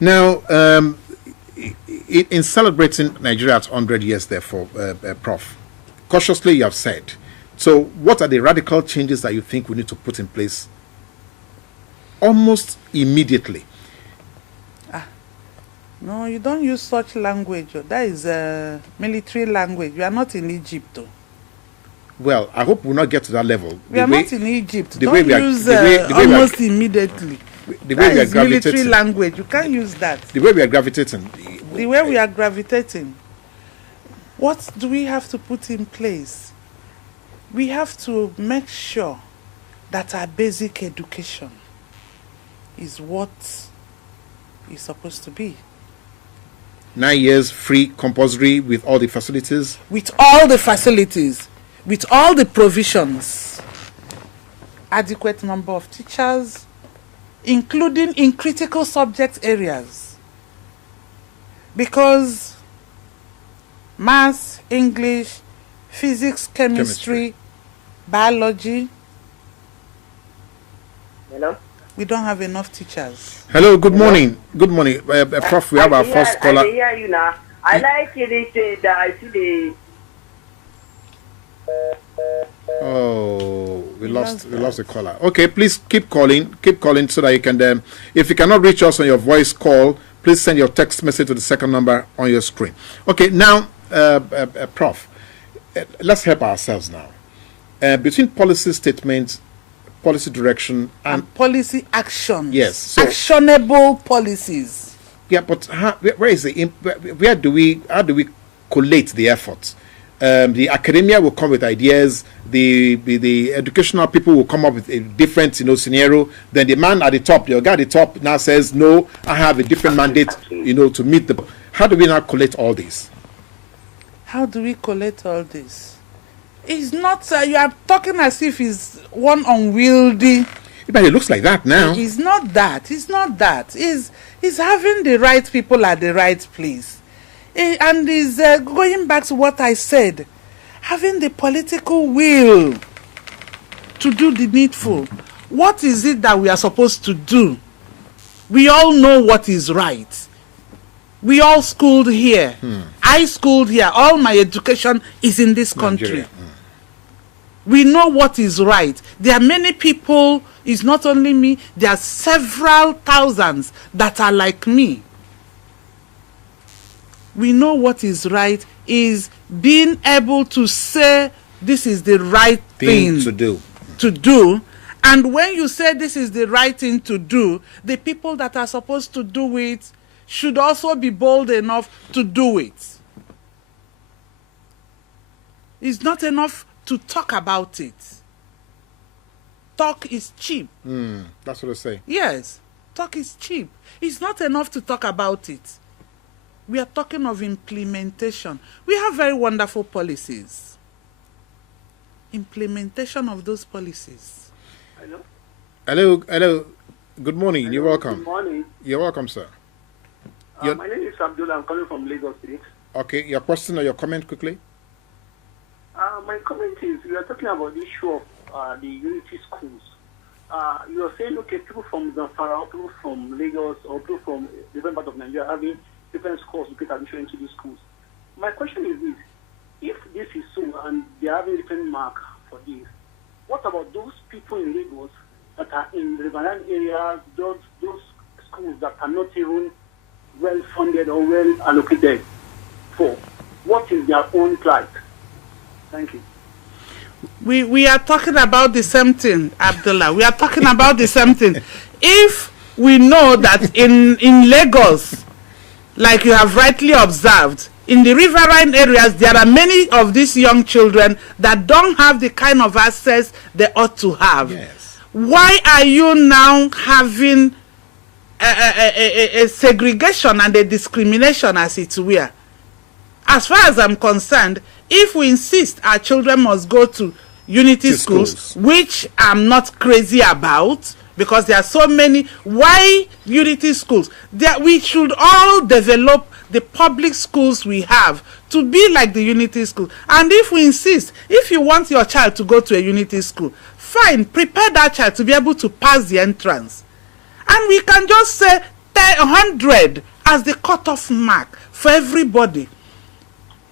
Now, in celebrating Nigeria's 100 years, therefore, Prof, cautiously you have said. So, what are the radical changes that you think we need to put in place almost immediately? No, you don't use such language. That is military language. We are not in Egypt, though. Well, I hope we'll not get to that level. We are not in Egypt. Don't use almost immediately. That is military language. You can't use that. The way we are gravitating. The way we are gravitating. What do we have to put in place? We have to make sure that our basic education is what is supposed to be. 9 years free, compulsory, with all the facilities? With all the facilities, with all the provisions, adequate number of teachers, including in critical subject areas. Because maths, English, physics, chemistry, biology. Hello? We don't have enough teachers. Hello, good morning. Good morning. Prof, we have our first caller. I hear you now. I like it that I see the... Oh, we lost the caller. Okay, please keep calling so that you can, if you cannot reach us on your voice call, please send your text message to the second number on your screen. Okay, now, Prof, let's help ourselves now. Between policy statements, policy direction and policy action. Yes, so, actionable policies. Yeah, but where is how do we collate the efforts? The academia will come with ideas. The educational people will come up with a different scenario. Then the man at the top, the guy at the top, now says, "No, I have a different mandate." To meet the. How do we now collate all this? How do we collate all this? It's not, you are talking as if it's one unwieldy. But it looks like that now. It's not that. It's not that. It's having the right people at the right place. And is going back to what I said, having the political will to do the needful. What is it that we are supposed to do? We all know what is right. We all schooled here. I schooled here. All my education is in this country. We know what is right. There are many people, it's not only me, there are several thousands that are like me. We know what is right is being able to say this is the right thing to do. And when you say this is the right thing to do, the people that are supposed to do it should also be bold enough to do it. It's not enough to talk about it. Talk is cheap. That's what I say. Yes, talk is cheap. It's not enough to talk about it. We are talking of implementation. We have very wonderful policies. Implementation of those policies. Hello. Good morning. Hello. You're welcome. Good morning. You're welcome, sir. My name is Abdullah. I'm calling from Lagos State. Okay, your question or your comment quickly? My comment is, we are talking about the issue of the unity schools. You are saying, okay, people from Zamfara, people from Lagos, or people from different parts of Nigeria having different schools to get admission into these schools. My question is this: if this is so and they are having different mark for this, what about those people in Lagos that are in riverine areas, those schools that are not even well funded or well allocated for? What is their own plight? Thank you. We are talking about the same thing, Abdullah. We are talking about the same thing. If we know that in Lagos, like you have rightly observed, in the riverine areas, there are many of these young children that don't have the kind of access they ought to have. Yes. Why are you now having a segregation and a discrimination, as it were? As far as I'm concerned, if we insist our children must go to unity schools, which I'm not crazy about, because there are so many, why unity schools? We should all develop the public schools we have to be like the unity school. And if we insist, if you want your child to go to a unity school, fine, prepare that child to be able to pass the entrance. And we can just say 100 as the cutoff mark for everybody.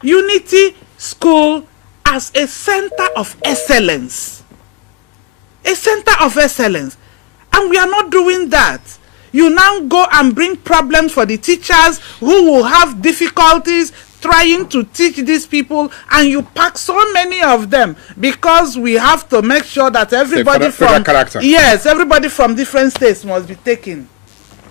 Unity School as a center of excellence. A center of excellence. And we are not doing that. You now go and bring problems for the teachers who will have difficulties trying to teach these people, and you pack so many of them because we have to make sure that everybody character. Yes, everybody from different states must be taken.